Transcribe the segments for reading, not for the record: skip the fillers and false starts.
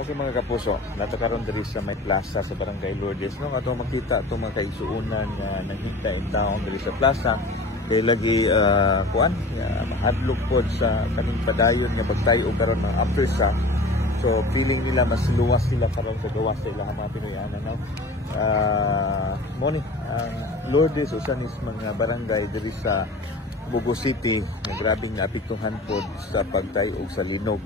Okay mga kapuso, natakaroon diri sa may plaza sa Barangay Lourdes, no? Ato makita ito mga kaigsuunan nga nanghintay ang taong diri sa plaza. Kaya lagi, mahadlok po sa kaning padayon nga pagtayo karon ng aftershock. So feeling nila mas luwas sila karon sa gawas sa ilang mga Pinoyanan, no? Ang Lourdes usan is mga barangay diri sa Bugo City na grabing naapektuhan po sa pagtayo sa linog.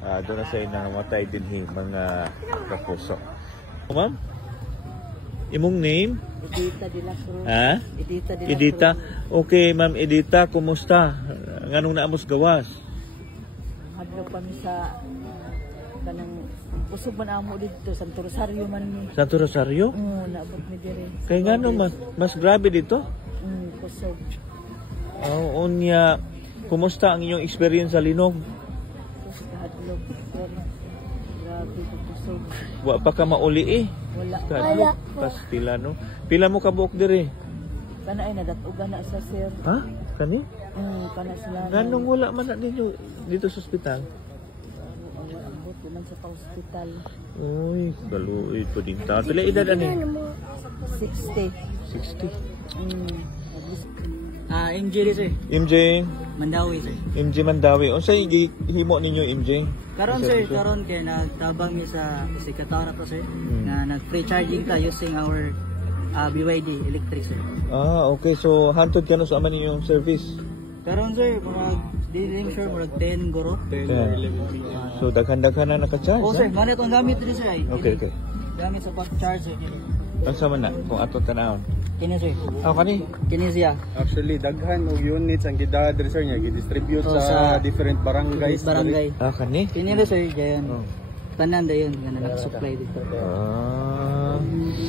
Doon na sa'yo nangamatay din mga kapuso. Ma'am? Imong name? Edita de la Cruz. Ha? Edita de la Edita? Cruz. Okay, Ma'am Edita, kumusta? Nganong naamos gawas? Hadlaw kami sa kanang usog man amo dito Santo Rosario man ni. Santo Rosario? Naabot mi dire. Kaya nga no, mas grabe dito? Kusog. Unya, kumusta ang inyong experience sa linog? Hadlaw. Grabe kusog. Wa pa ka mauli eh. Wala. Pastila no. Pila mo ka buok dire? Kana ay nadatugan na sa sir. Ha? Kani? Kana sila. Ganong wala man na ninyo dito sa ospital? Abot man sa hospital. Uy, galuoy po din ta. Pila edad ani? 60. 60. MJ sir. MJ Mandawi sir. MJ Mandawi. Unsay gihimo ninyo MJ? Karon sir, karon kay nagtabang mi sa Katara to sir. Na nag-free charging ka using our BYD electric sir. Okay. So hantod ka no sa aman ninyong service. Karon sir, murag dealing sure murag 10 guro. 10 or 11. So daghan-daghan na naka-charge. Sir, manit ang gamit diri sir ay. Okay. Gamit sa pag-charge sir. Unsa man na kung ato tanawon? Kini sir. Kani? Kini siya. Actually, daghan og units ang gidadre sir niya gi-distribute sa different barangays. Kani? Kini sir, jayan. Tanan dayon nga nag-supply dito.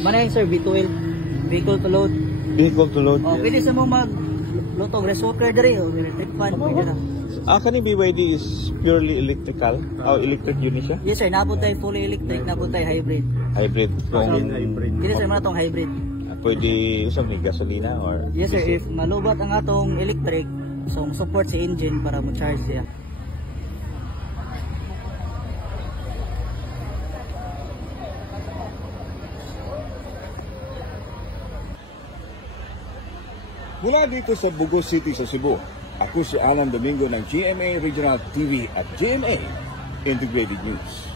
Manay sir, B12 vehicle to load. Vehicle to load. Pwede sa mo mag lotong rice cooker diri o electric fan pwede na. Kani BYD is purely electrical? Electric unit siya? Yes sir, nabot tayo fully electric, nabot tayo hybrid. Hybrid. Dili sir, man atong hybrid. Pwede usab ni gasolina or yes sir, if malubat ang atong electric, so support si engine para mo charge siya. Mula dito sa Bugo City sa Cebu, ako si Alan Domingo ng GMA Regional TV at GMA Integrated News.